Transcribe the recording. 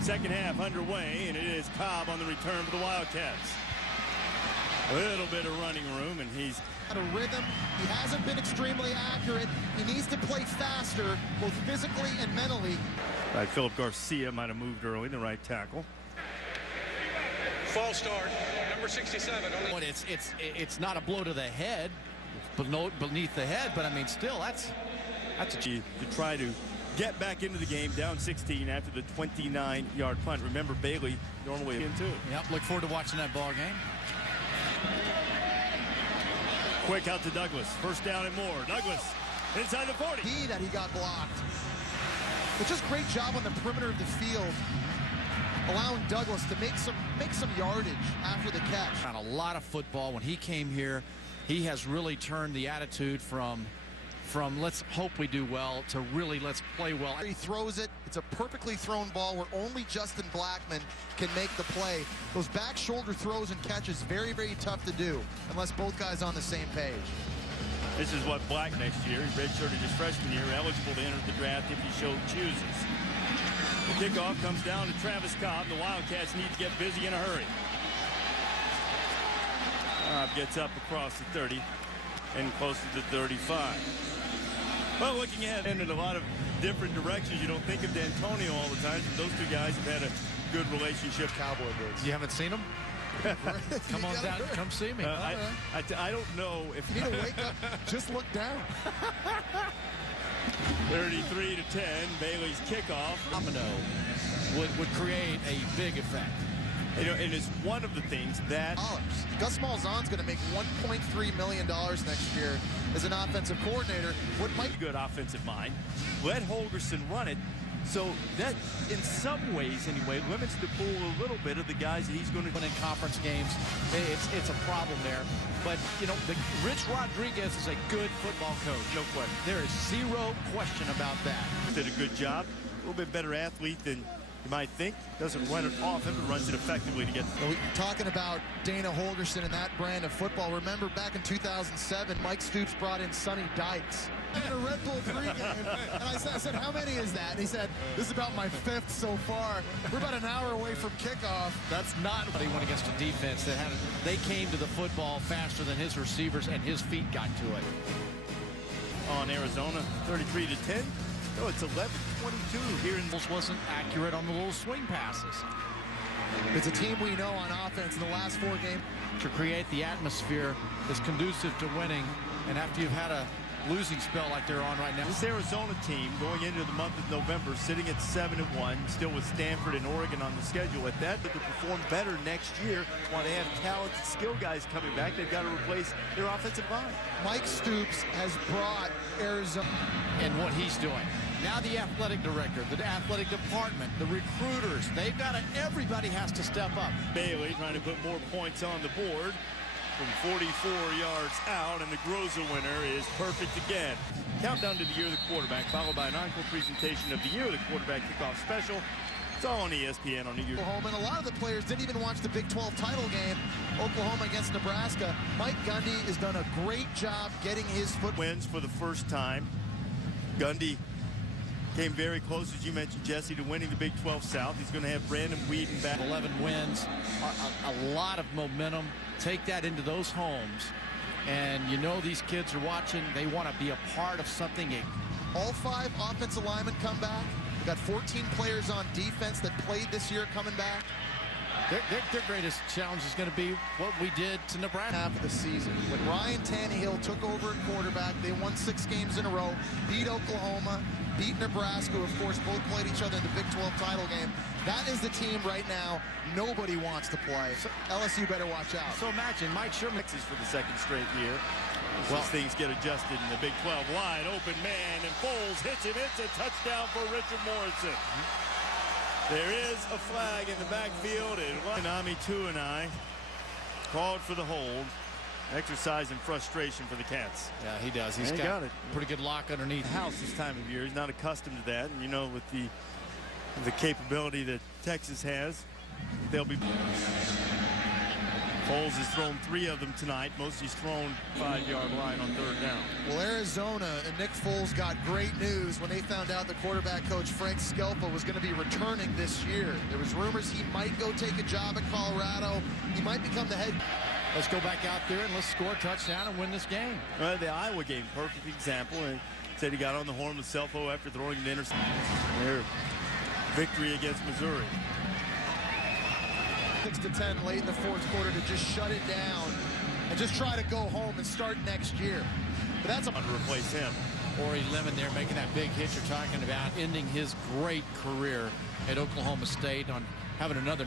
Second half underway, and it is Cobb on the return for the Wildcats. A little bit of running room, and he's at a rhythm. He hasn't been extremely accurate. He needs to play faster, both physically and mentally. Right, Philip Garcia might have moved early, the right tackle. False start, number 67. But it's not a blow to the head, beneath the head, but I mean, still, that's a to try to get back into the game, down 16 after the 29-yard punt. Remember, Bailey normally in too. Yep, look forward to watching that ball game. Quick out to Douglas. First down and more. Douglas inside the 40. That he got blocked. But just great job on the perimeter of the field, allowing Douglas to make some yardage after the catch. On a lot of football. When he came here, he has really turned the attitude from let's hope we do well to really let's play well. He throws it. It's a perfectly thrown ball where only Justin Blackman can make the play. Those back shoulder throws and catches, very, very tough to do unless both guys are on the same page. This is what Black next year. He redshirted his freshman year, eligible to enter the draft if he chooses. The kickoff comes down to Travis Cobb. The Wildcats need to get busy in a hurry. Cobb gets up across the 30 and close to the 35. Well, looking ahead in a lot of different directions, you don't think of D'Antonio all the time. Those two guys have had a good relationship. Cowboy bigs. You haven't seen him? Come on down, come see me. I don't know if you need to wake up, just look down. 33-10, Bailey's kickoff. Domino would create a big effect. You know, and it's one of the things that Gus Malzahn's going to make $1.3 million next year as an offensive coordinator. What might be good offensive mind. Let Holgorsen run it. So that, in some ways anyway, limits the pool a little bit of the guys that he's going to win in conference games. It's a problem there. But, you know, Rich Rodriguez is a good football coach. No question. There is zero question about that. Did a good job. A little bit better athlete than you might think. Doesn't run it often, but runs it effectively to get. Talking about Dana Holgorsen and that brand of football, remember back in 2007, Mike Stoops brought in Sonny Dykes in a Red Bull pregame, and I said, how many is that? And he said, this is about my 5th so far. We're about an hour away from kickoff. That's not what he went against a defense that had. They came to the football faster than his receivers, and his feet got to it. On Arizona, 33-10. No, it's 11-22 here in. Wasn't accurate on the little swing passes. It's a team we know on offense in the last 4 games. To create the atmosphere that's conducive to winning, and after you've had a losing spell like they're on right now. This Arizona team going into the month of November sitting at 7-1, still with Stanford and Oregon on the schedule. At that, to perform better next year, while they have talented skill guys coming back, they've got to replace their offensive line. Mike Stoops has brought Arizona. And what he's doing. Now the athletic director, the athletic department, the recruiters, they've got to, everybody has to step up. Bailey trying to put more points on the board from 44 yards out, and the Groza winner is perfect again. Countdown to the year of the quarterback, followed by an encore presentation of the year of the quarterback kickoff special. It's all on ESPN on New Year's. Oklahoma, and a lot of the players didn't even watch the Big 12 title game, Oklahoma against Nebraska. Mike Gundy has done a great job getting his foot. Wins for the first time. Gundy came very close, as you mentioned, Jesse, to winning the Big 12 South. He's going to have Brandon Whedon back. 11 wins, a lot of momentum. Take that into those homes, and you know these kids are watching. They want to be a part of something. All 5 offensive linemen come back. We've got 14 players on defense that played this year coming back. Their greatest challenge is going to be what we did to Nebraska. Half of the season. When Ryan Tannehill took over at quarterback, they won 6 games in a row, beat Oklahoma, beat Nebraska, who of course both played each other in the Big 12 title game. That is the team right now nobody wants to play. So LSU better watch out. So imagine Mike Sherman for the 2nd straight year. Well, things get adjusted in the Big 12. Wide open man, and Foles hits him. It's a touchdown for Richard Morrison. There is a flag in the backfield, and Nami Tuanai called for the hold. Exercising frustration for the Cats. Yeah, he does. He's got it. Pretty good lock underneath. House this time of year. He's not accustomed to that, and you know, with the capability that Texas has, they'll be Foles has thrown 3 of them tonight. Most he's thrown 5-yard line on 3rd down. Well, Arizona and Nick Foles got great news when they found out the quarterback coach Frank Scelpa was going to be returning this year. There was rumors he might go take a job at Colorado. He might become the head. Let's go back out there and let's score a touchdown and win this game. The Iowa game, perfect example. And said he got on the horn with Scelpa after throwing an interception. Their victory against Missouri. 6-10 late in the 4th quarter to just shut it down and just try to go home and start next year. But that's to replace him. Corey Lemon there making that big hit you're talking about, ending his great career at Oklahoma State on having another